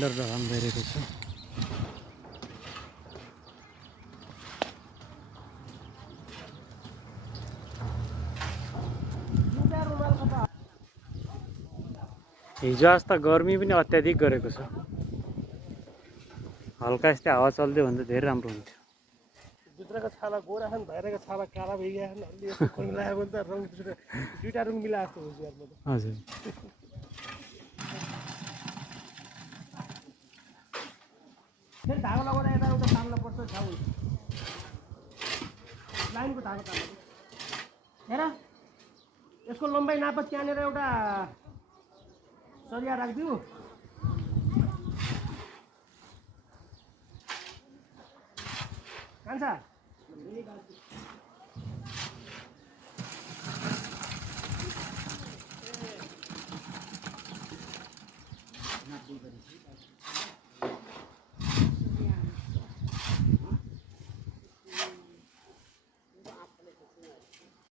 Pillar लगाउनु गइरहेको छु। हिजो आज त गर्मी पनि अत्याधिक गरेको छ। हल्का यस्तै हावा चल्दै भन्दा धेरै राम्रो हुन्थ्यो। भित्रको छाला गोरा छन्, बाहिरको छाला काला भइगया छन्। अलि यस्तो कोही लगायो भने त रङ दुईटा रङ मिलाएको हुन्छ यारमा त। हजुर फेरि धागो लगाउँदा यताउता तान्नु पर्छ छाउ। लाइनको धागो तान्नु। हेर यसको लम्बाइ नाप त्यहाँनिर एउटा सरिया राखिदिऊ। कान्छा